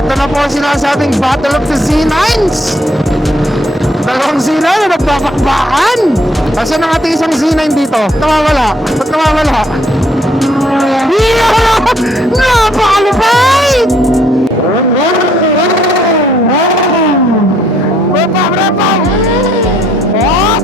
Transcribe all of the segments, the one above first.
Ito na po ang sinasabing Battle of the Z9s. Dalawang Z9 na nagbabakbakan. Kasi ang ating isang Z9 dito. Nawawala. Ba't nawawala? Yeah! Napakalupay! Repang! Repang! Oh!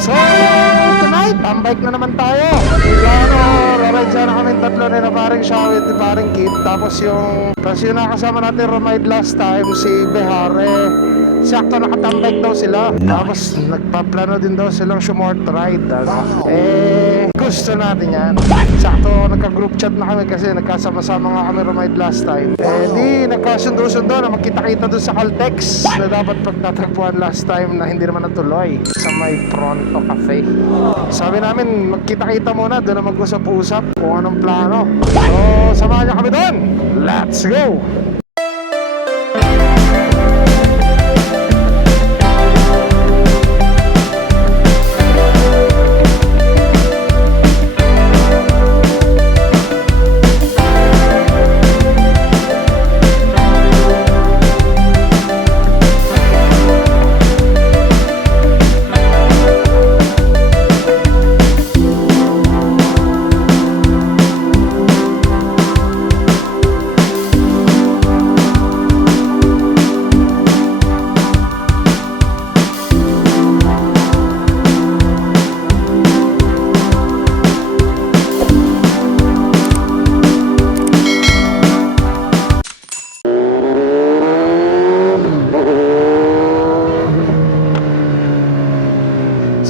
So, tonight, tambike na naman tayo. Ride sana kami tatlo na paring Shawit, paring Kit. Tapos yung nakasama natin ride last time, si Behare. Sakto nakatambike daw sila. Tapos nagpaplano din daw silang short ride. Gusto natin yan. Sakto nagka-group chat na kami kasi nagkasama-sama nga kami ride last time. Di nagkasundo-sundo na magkita-kita doon sa Caltex na dapat pagtatagpuan last time na hindi naman natuloy sa may Pronto Cafe. Sabi namin magkita-kita muna doon na mag-usap-usap kung anong plano. So samahan niyo kami doon. Let's go!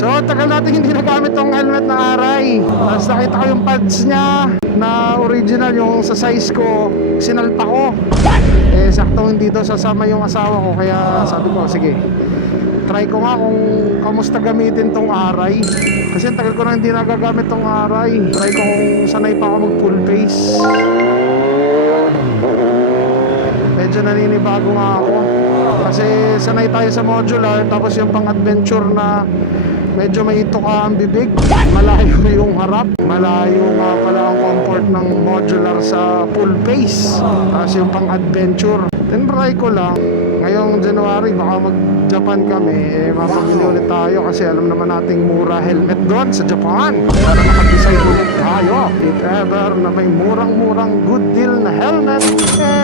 So, tagal natin hindi nagamit tong helmet na aray. Tapos nakita ko yung pads niya na original, yung sa size ko, sinalpa ko. Sakto hindi to sasama yung asawa ko. Kaya sabi ko, sige, try ko nga kung kamusta gamitin tong aray. Kasi tagal ko na hindi nagagamit tong aray. Try ko kung sanay pa ako mag full face. Medyo naninibago nga ako. Kasi sanay tayo sa modular. Tapos yung pang adventure na medyo may ito ka ang bibig, malayo yung harap, malayo nga pala ang comfort ng modular sa full face. Tapos yung pang adventure, tinry ko lang. Ngayong January baka mag Japan kami, mapabili ulit tayo kasi alam naman nating mura helmet doon sa Japan. Para makag-decide ulit tayo. If ever na may murang-murang good deal na helmet,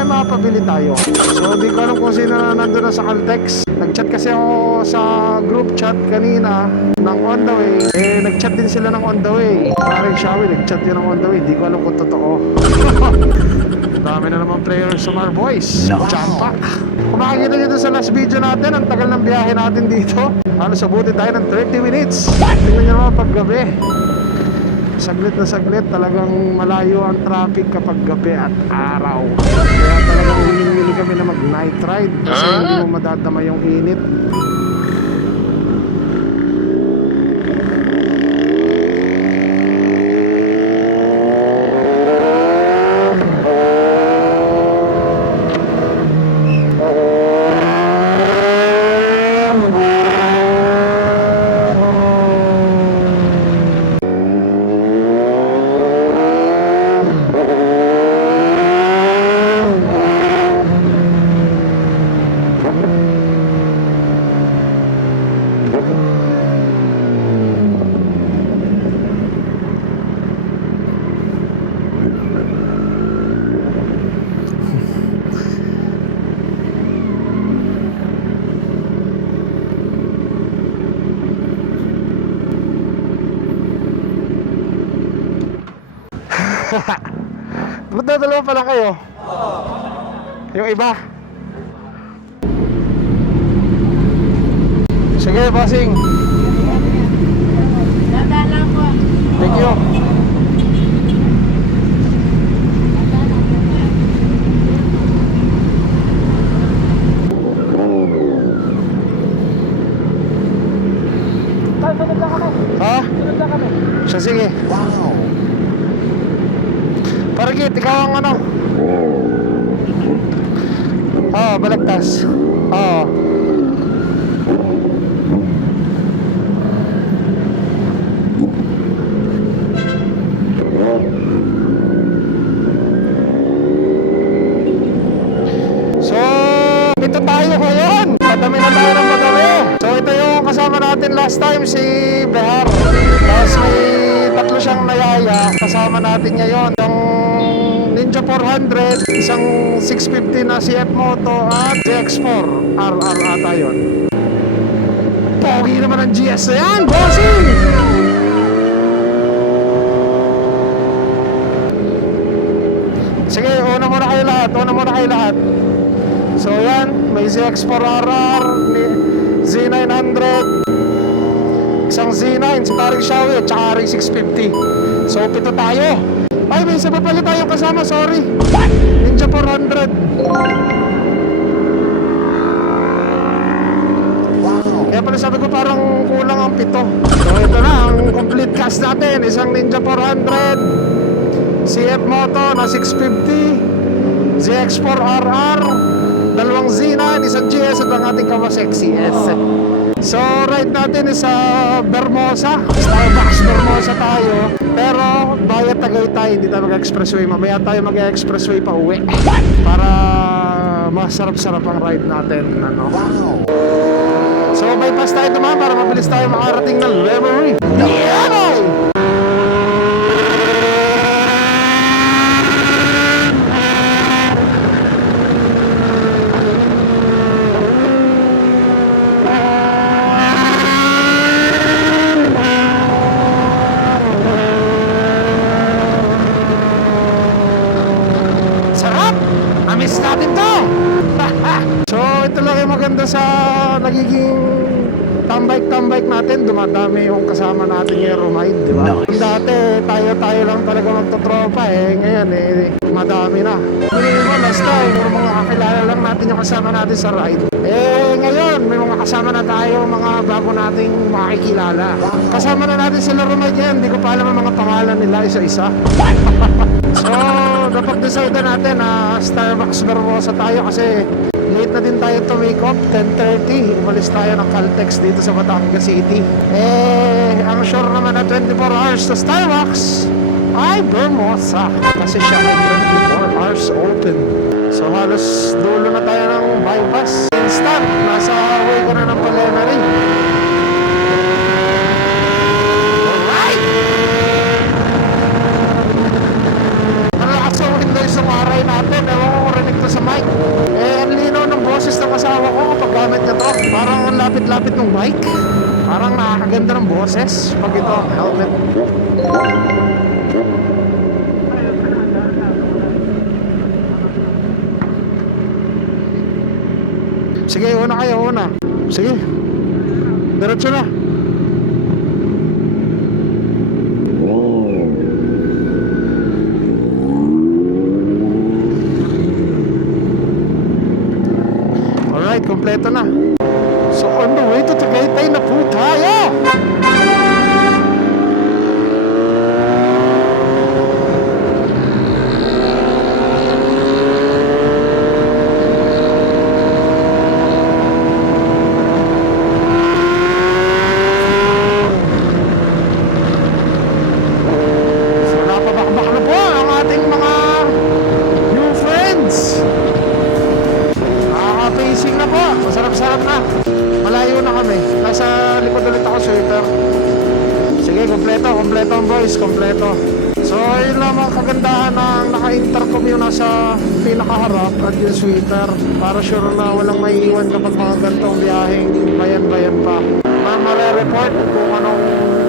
mapabili tayo. So di ko alam kung sino na nandun na sa Caltex. Nag-chat kasi ako sa group chat kanina ng On The Way. Nag-chat din sila ng On The Way. Parang Shawi, nag-chat yun ng On The Way. Di ko alam kung totoo. Dami na naman players sa Mar Boys. Champak. Kung makikita nyo dun sa last video natin, ang tagal ng biyahe natin dito. Halos abutin tayo ng 30 minutes. Tingnan nyo naman paggabi. Saglit na saglit, talagang malayo ang traffic kapag gabi at araw. Kaya talagang willing-willing kami na mag-night ride kasi hindi mo madadama yung init. Ba't dalawa pa lang kayo? Yung iba? Sige, bossing. Dadala po. Thank you. Ha? Siya, sige. Paragit, ikaw ang ano? Oo, balagtas. Oo. So, ito tayo ngayon. Padami na tayo ng magabi. So, ito yung kasama natin last time, si Behar. Tapos may tatlo siyang nayaya. Kasama natin ngayon. Yung Ninja 400, isang 650 na CF Moto at GX4 RR ata yun. Pogi naman ang GS na yan, bossing! Sige, una muna kayo lahat. So yan, may ZX4 RR, Z900, isang Z9, si paring Xiaomi at saka RX650. So pito tayo. Ay, may isa pa pala tayong kasama, sorry. Ninja 400. Wow. Kaya pala sabi ko parang kulang ang pito. So ito na, ang complete cast natin. Isang Ninja 400, CF Moto na 650, ZX4 RR, dalawang Z9, isang GS at ang ating Kawasaki S. So ride natin is sa Bermosa, Starbucks Bermosa tayo. Pero via Tagaytay, hindi tayo mag-expressway. Mamaya tayo mag-expressway pa uwi para masarap-sarap ang ride natin, ano. So bypass tayo naman para mabilis tayo makarating ng Lemery. Yeah! Miss natin to! So ito lang yung maganda sa nagiging tambike natin. Dumadami yung kasama natin yung ride, di ba? Nice. Dati tayo lang talaga magtotropa ngayon madami na. Hindi mo last time yung mga kakilala lang natin yung kasama natin sa ride. Ngayon may mga kasama na tayo, mga bago nating makikilala. Kasama na natin sila ride yan. Hindi ko pa alam ang mga pangalan nila isa-isa. So napag-decide natin na Starbucks Bermosa tayo kasi late na din tayo tumikop. 10:30 umalis tayo ng Caltex dito sa Batangas City. Ang sure naman na 24 hours sa Starbucks ay Bermosa kasi siya ay 24 hours open. So halos dulo na tayo ng bypass. Instant, nasa way ka na ng Palemery. Sumaray natin, ewan ko kung rinig to sa mic. Ang lino ng boses ng asawa ko kapag gamit niya to. Parang lapit-lapit ng mic. Parang nakakaganda ng boses pag ito helmet. Sige, una kayo, una. Sige, diretso na. Kompleto na. So on the way to Tagaytay na po tayo. So napabakbak na po ang ating mga new friends. Pacing na po, masarap-sarap na. Malayo na kami. Nasa likod ulit ako, sweater. Sige, kompleto ang boys, kompleto. So, yun lang mga kagandahan ng naka-intercom yung nasa pinakaharap at yung sweater. Para sure na walang maiiwan kapag mga gantong biyaheng bayan-bayan pa. Mare-report kung anong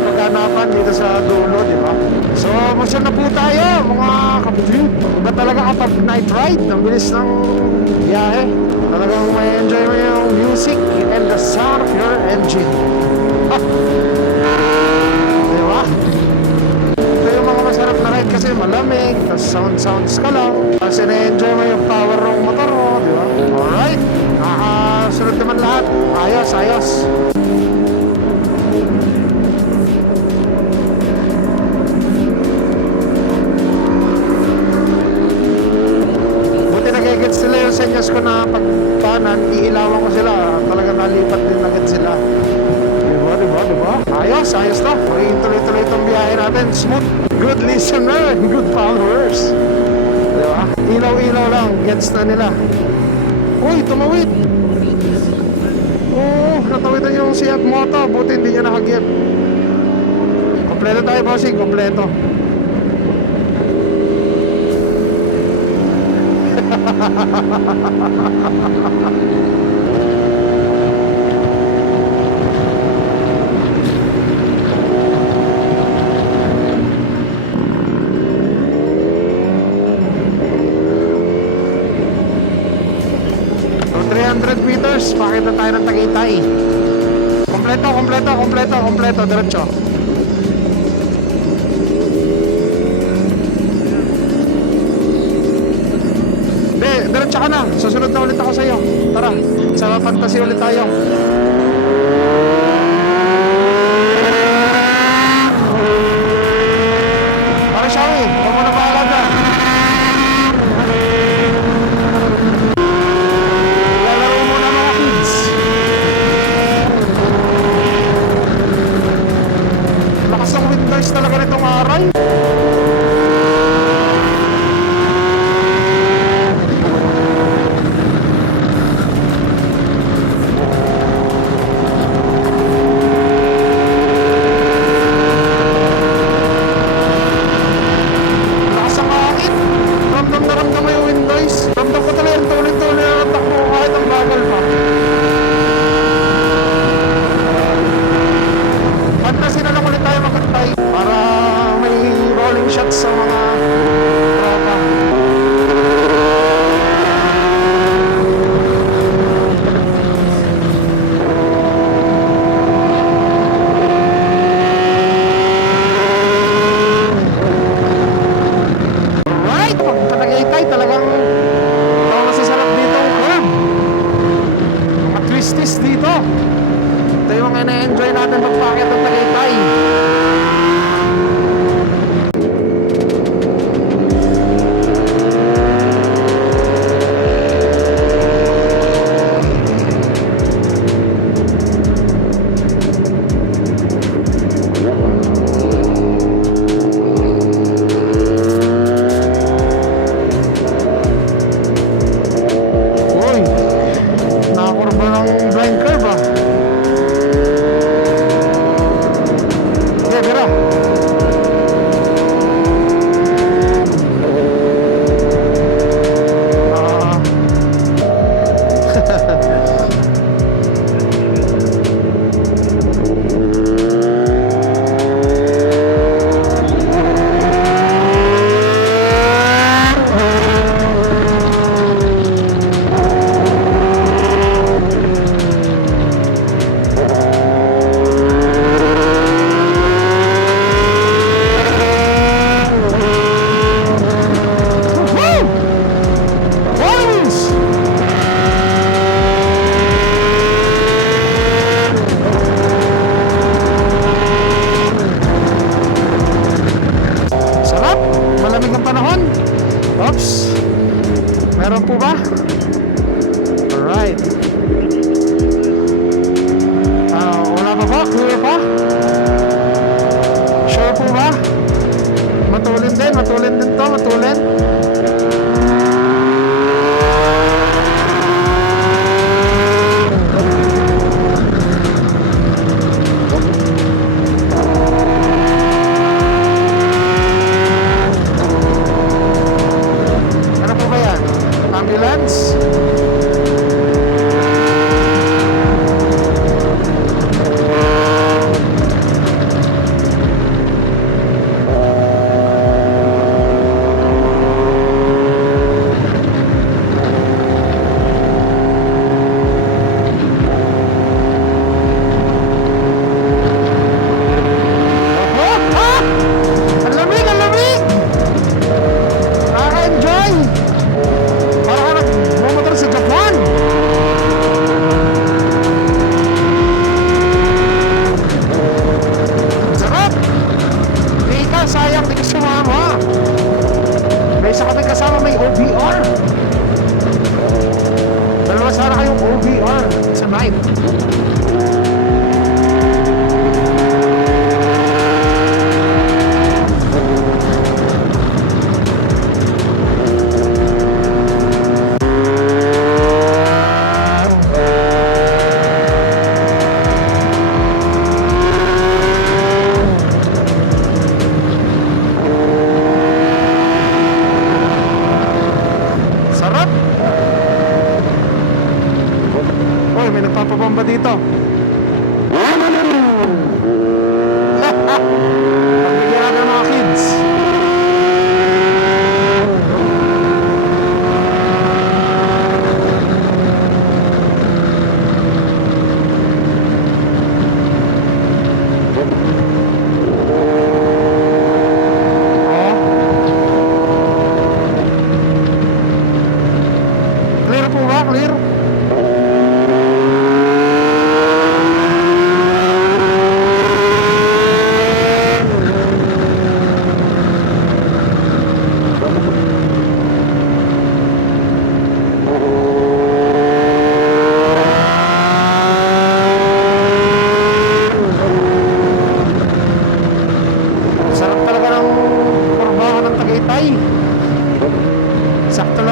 pagkanapan dito sa dulo, di ba? So, masya na po tayo, mga kapatid. Iba talaga kapag night ride, ang bilis ng biyahe. Talagang may enjoy mo yung music and the sound of your engine. Diba? Ito yung mga masarap na ride kasi malamig, tapos sounds ka lang. Kasi na-enjoy mo yung power ng motor mo, diba? Alright, sunod naman lahat. Ayos. Ayos, ayos to. Magiging tuloy-tuloy itong biyahe natin. Smooth. Good listener and good followers. Diba? Ilaw-ilaw lang. Gets na nila. Uy, tumawid. Oo, natawidan yung Seat Moto. Buti hindi niya nakagip. Kompleto tayo, bossing. Kompleto. So 300 meters, pakita tayo ng Tagaytay. Kompleto, kompleto, kompleto, kompleto, diretso. Diretso ka na. Susunod na ulit ako sa iyo. Tara, sa fantasy ulit tayo. Para Shawi, huwag mo na paalaga. Lalaro mo na mga kids. Lakas ang windows talaga nitong aray. Dito ito yung mga na-enjoy natin pagpakit ng Tagaytay. Meron po ba? Alright. Wala pa po? Clear pa? Sure po ba? Matulin din to, matulin. Ano po ba yan? Ambulance? OBR sa night.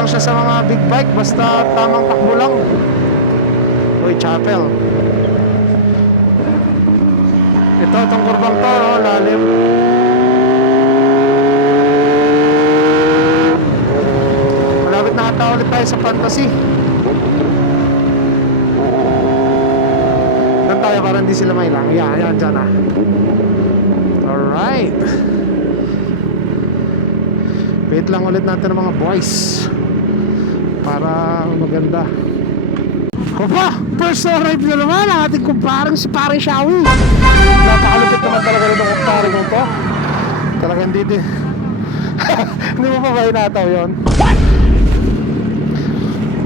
lang siya sa mga big bike, basta tamang takbo lang. Uy, chapel. Itong kurbang to, no? Lalim. Malapit na ata ulit tayo sa Fantasy. Doon tayo para hindi sila mailang. Yan, dyan ah. Alright. Wait lang ulit natin ng mga boys para maganda. Opa! First arrive na naman ang ating kumparang si Paring Shawi. Napakalupit naman talaga rin ang kumparing ko to. Talagang hindi hindi mo pa ba inataw yun?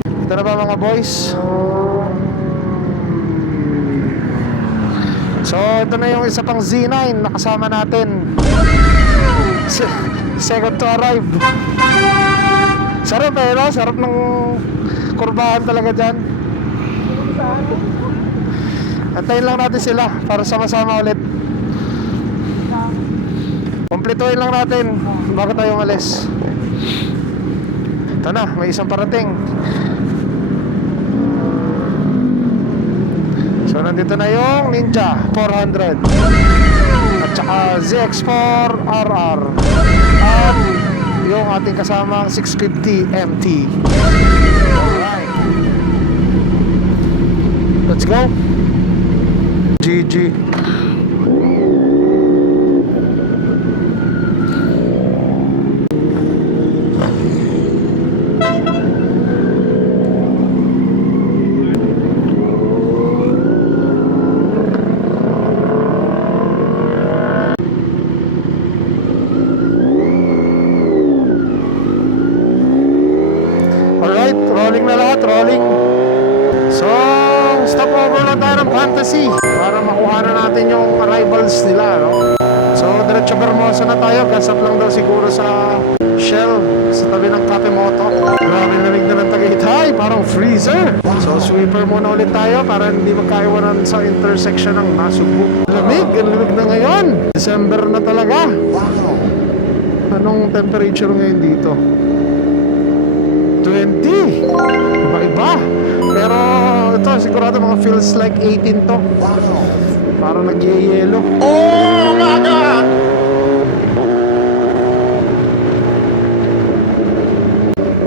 Ito na ba mga boys? So ito na yung isa pang Z9 na kasama natin. Second to arrive. Sarap eh, no? Sarap ng kurbahan talaga dyan. Antayin lang natin sila para sama-sama ulit. Kumpletuhin lang natin bago tayo umalis. Ito na, may isang parating. So nandito na yung Ninja 400 at saka ZX4 RR at yung ating kasamang 650 MT. Alright, let's go. GG. Alright, rolling na lahat, rolling. So, stop over lang tayo ng Fantasy para makuha na natin yung arrivals nila, no? So, diretso Bermosa na tayo. Gas up lang daw siguro sa Shell sa tabi ng Cafe Moto. Grabe, lamig na ng Tagaytay, parang freezer. So, sweeper muna ulit tayo para hindi magkaiwanan sa intersection ng Nasugbu. Lamig, ang lamig na ngayon. December na talaga. Anong temperature ngayon dito? 20. Iba-iba. Pero ito sigurado mga feels like 18 to. Parang nagyayelo. Oh my God!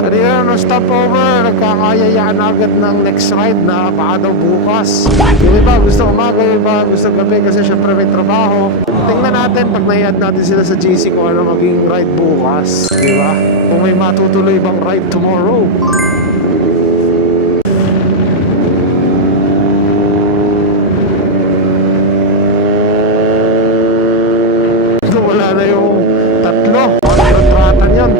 Kanina no stopover, nagkakayayaan agad ng next ride na baka daw bukas. Yung iba gusto umaga, yung iba gusto gabi kasi syempre may trabaho. Tingnan natin pag nai-add natin sila sa GC kung ano maging ride bukas, di ba? Kung may matutuloy bang ride tomorrow. Wala na yung tatlo. Kontratan yun.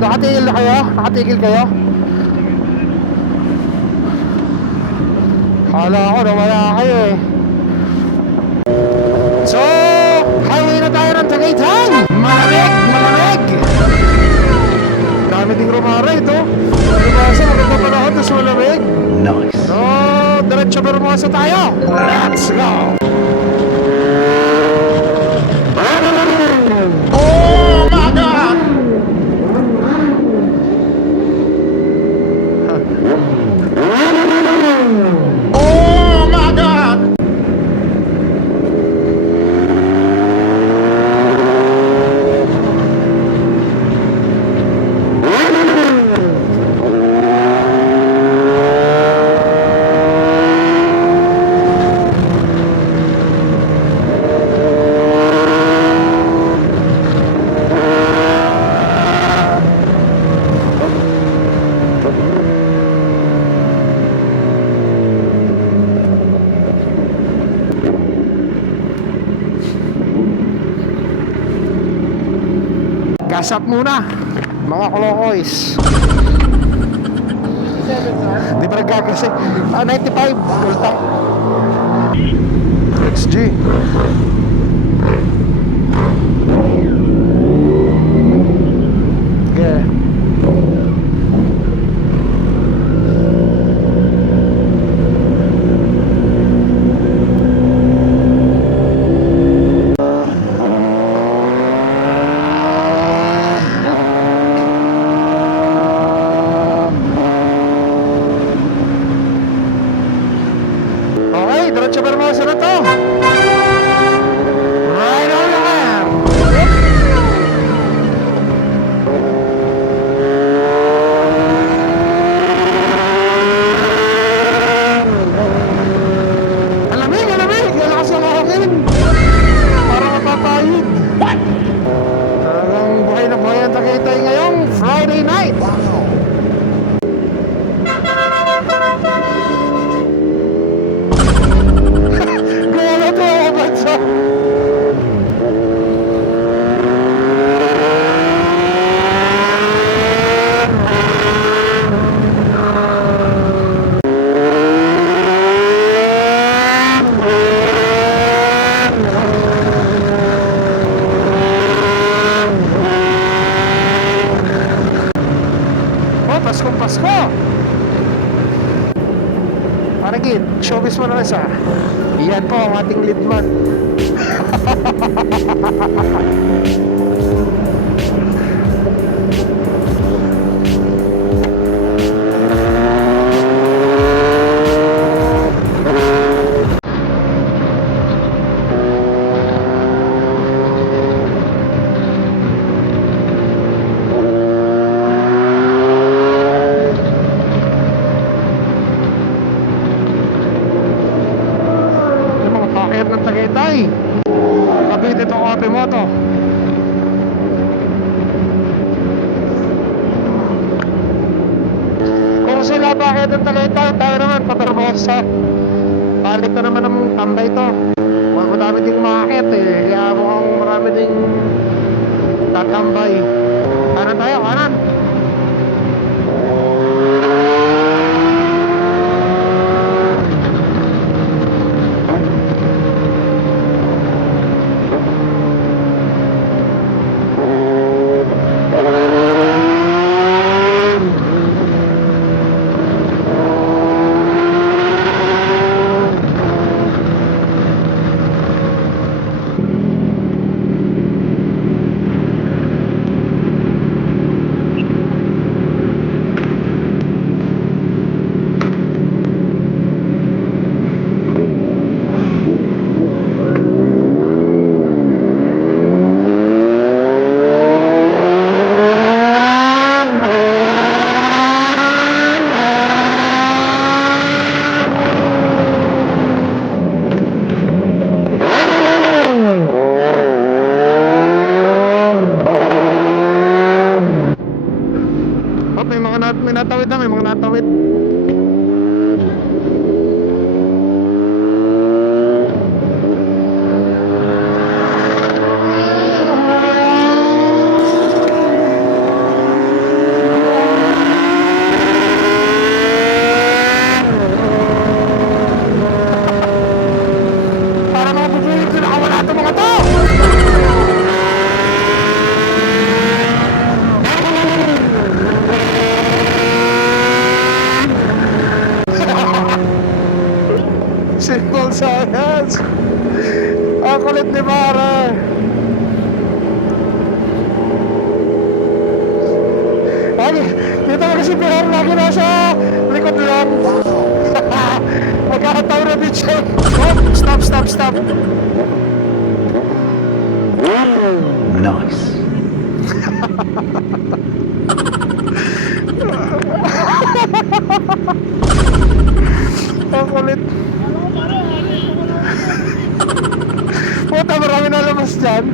Nakatigil na kayo? Nakatigil kayo? Kala ko nawala kayo eh. So, highway na tayo ng Tagaytay. Malamig, malamig. Dami ding rumara ito. Nalibasa, maganda pala ako ito sa malamig. Nice. So, diretso Bermosa tayo. Let's go. Oh my God! Oh my God! Gas up muna, mga kolokoys. Di pa nagkakasi. 95 full tank. XG. Okay. Okay, diretso Bermosa na to. Right on the lamp. Alamig, alamig. Wala ka sa hangin. Parang mapapayod. Talagang buhay na buhay ang Tagaytay ngayong Friday night. Gawala to mga bansa. Oh, Paskong Pasko. Paragin, showbiz mo na isa. Yan po ang ating lead man. Yung mga packet ng Tagaytay. Kapit itong Opimoto. Kung sila packet ng Tagaytay, tayo naman paperbosa. Palit na naman ang tambay to. Marami ding umakit eh. Kaya mukhang marami ding tatambay. Kanan tayo, kanan. Oh, may natawid na, may mga natawid. Para mga bubulit na nakawala ito mga to. Simple science. Ang kulit ni Mara. Ay, dito mo kasi Pierre lagi nasa likod lang. Magkakataw na din siya. Oh, stop, stop, stop. Nice. Ang kulit. Puta, marami na labas dyan.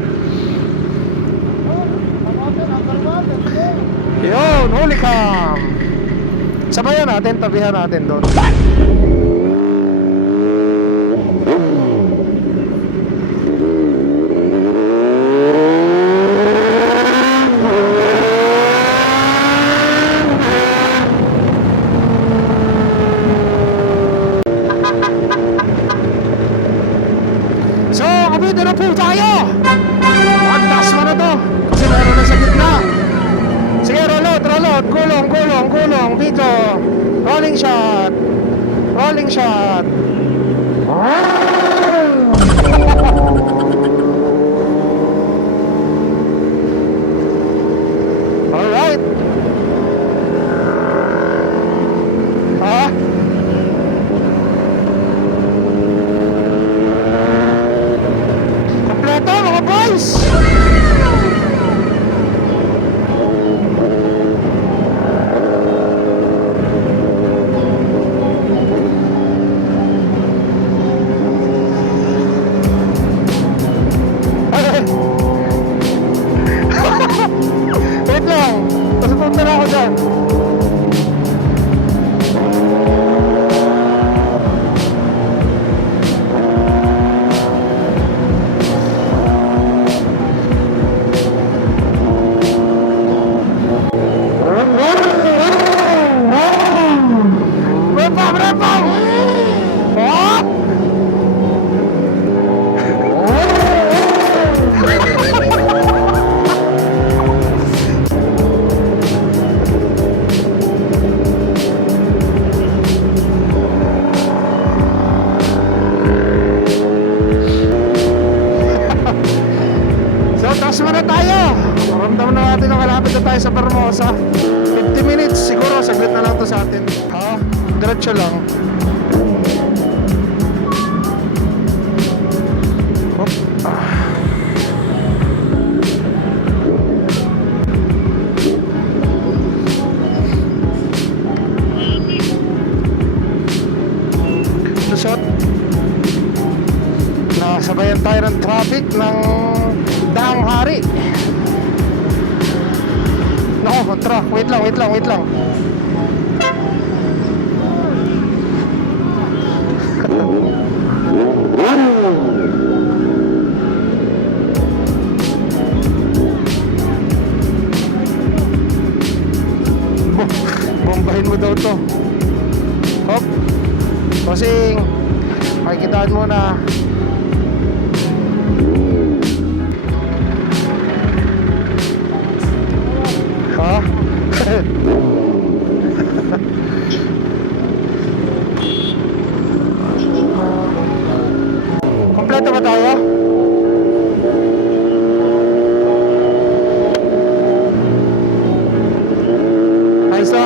Yun, huli cam. Sabayan natin, tabihan natin doon. Makabito na po tayo! Magdas mo na to! Kasi meron na sa gitna! Sige, rollout, rollout! Gulong, gulong, gulong! Dito! Rolling shot! Rolling shot! Alright! Ha? Kompleto mga boys! Wait lang! Pasupunta na ako dyan. Repam! Repam! Oh! So, taas muna tayo. Maramdaman na natin na malapit na tayo sa Bermosa. 50 minutes siguro, saglit na lang to sa atin. Ha? Diretso lang. Hop. Lusot. Nakasabayan tayo ng traffic ng Daang Hari. No, kontra. Wait lang, wait lang, wait lang. Bombahin mo daw to. Hop. Kasing makikitaan mo na. Ha? Kompleto ba tayo? Ayos na.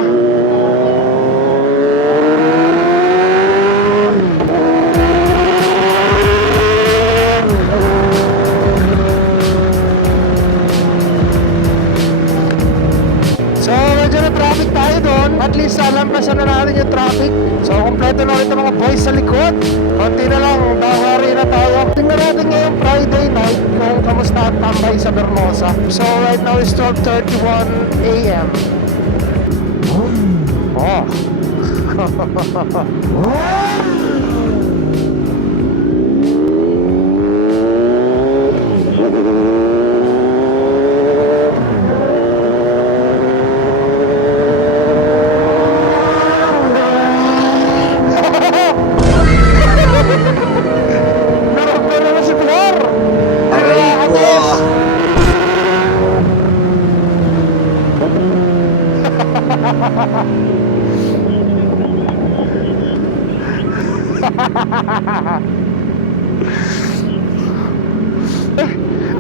So, medyo na traffic tayo doon. At least alampasan na natin yung traffic. So, kompleto na ulit ang mga boys sa likod. Konti na lang, dahari na tayo. Tingnan natin ngayong Friday night kung kamusta at tambay sa Bermosa. So, right now is 12:31 a.m. Oh. Pero na si Flor. Aray ko!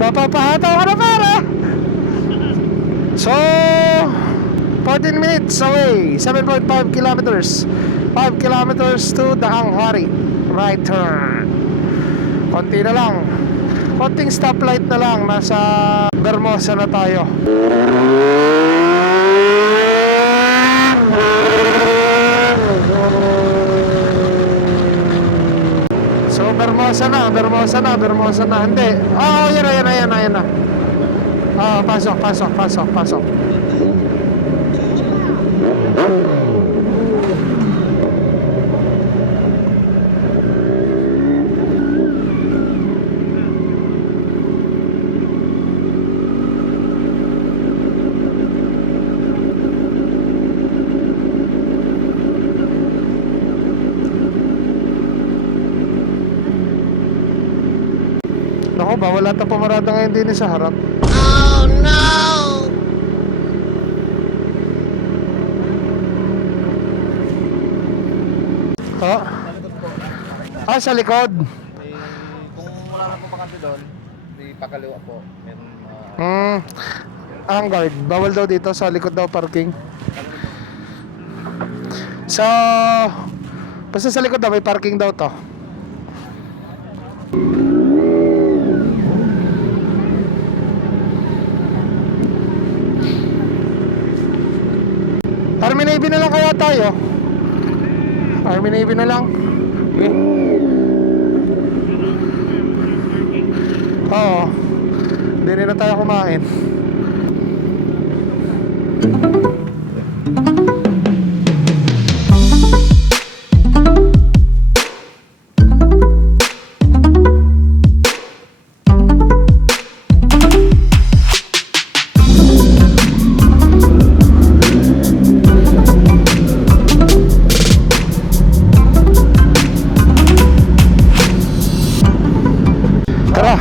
Napapahataw ka na para. So 14 minutes away, 7.5 kilometers, 5 kilometers to Daang Hari. Right turn. Konti na lang, konting stoplight na lang. Nasa Bermosa na tayo. So Bermosa na, Bermosa na, Bermosa na. Hindi. Oh, yan na, yan na, yan na, yan na. Pasok, pasok, pasok, pasok. Naku, bawal ata pumarada ngayon din sa harap. Ha? Sa likod. Kung wala na po bakante doon, di pakaliwa po. Meron Ang guard, bawal daw dito sa likod daw parking. So, basta sa likod daw may parking daw to. Army Navy na lang kaya tayo. Army Navy na lang. Okay. Oo. Hindi na tayo kumain. Tara.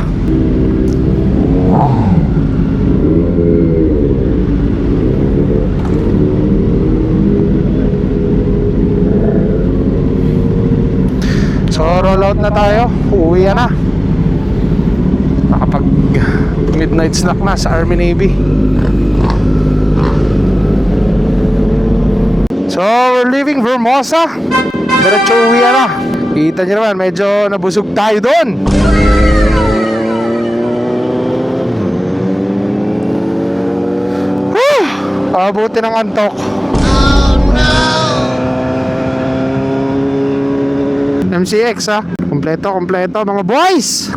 So roll out na tayo. Uuwi na. Nakapag midnight snack na sa Army Navy. So we're leaving Vermosa. Diretso uwi na. Kita nyo naman, medyo nabusog tayo doon. Abuti ng antok. MCX ha. Kompleto mga boys.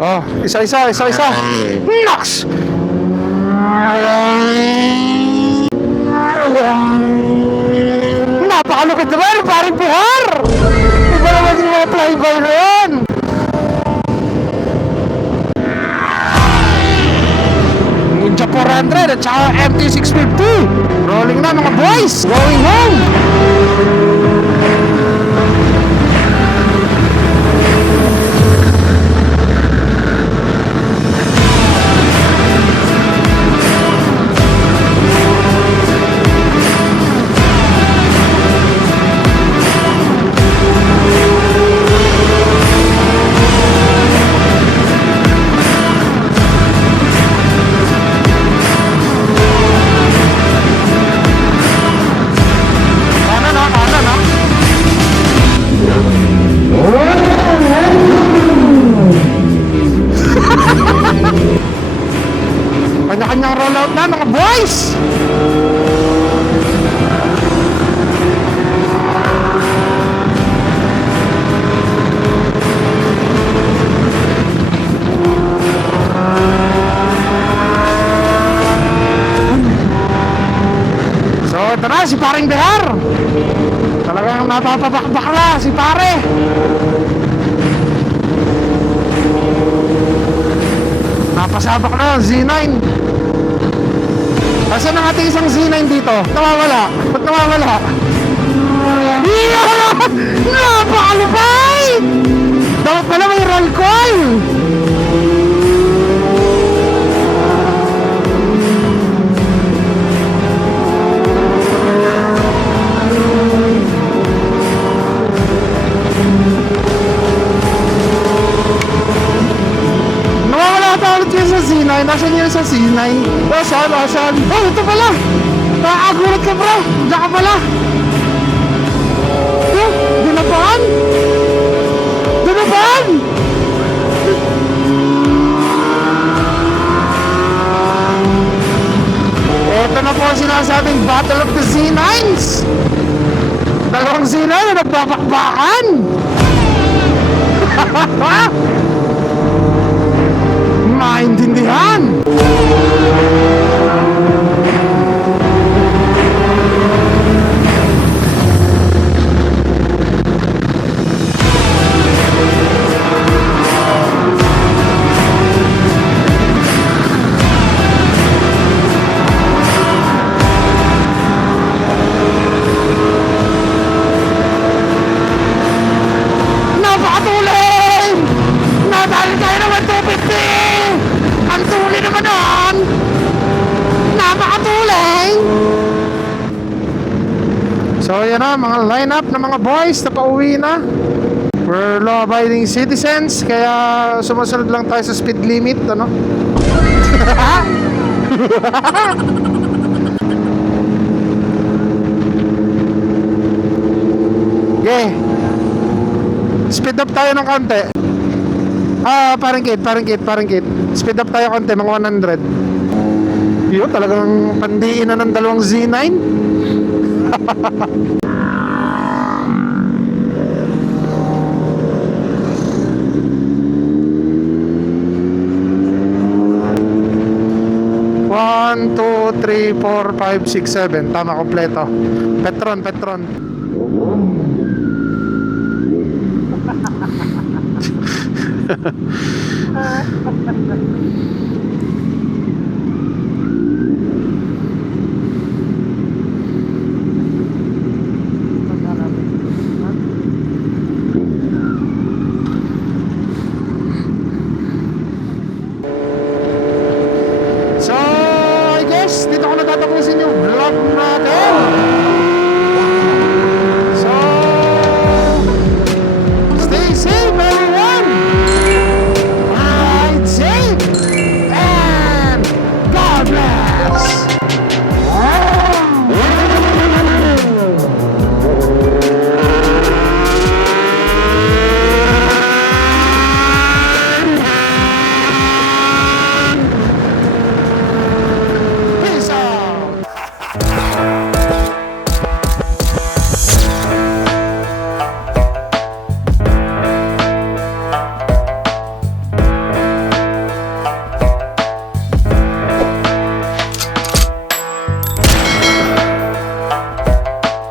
Oh, isa-isa. Nox! Napakalukit naman, parang buhar! Iba naman yung mga flyby na yan. Ninja 400 at saka MT-650. Rolling na mga boys. Going home. Kanya-kanyang rollout na mga boys. So ito na si paring Behar. Talagang napapabakbak na si pare. Napasabak na Z9. Asan ang ating isang Z9 dito? Nawawala. Ba't nawawala? Yeah! Napakalupay! Dapat pala may roll call. Z9, nasan yun sa C9? Asan? Oh, ito pala! Nakagulat ka bro! Diyan ka pala! Dinapaan! Ito na po ang sinasabing Battle of the Z9s! Dalawang Z9 na nagbabakbakan! Maintindihan. Napakatuloy! Tayo naman 250! Ang tuli naman nun! Napakatuling! So yan na, mga lineup ng mga boys na pauwi na. We're law-abiding citizens, kaya sumusunod lang tayo sa speed limit, ano? Okay. Speed up tayo ng konti. Parang kid. Speed up tayo konti, mga 100. Yun, talagang pandiin na ng dalawang Z9. One, two, three, four, five, six, seven. Tama, kompleto. Petron.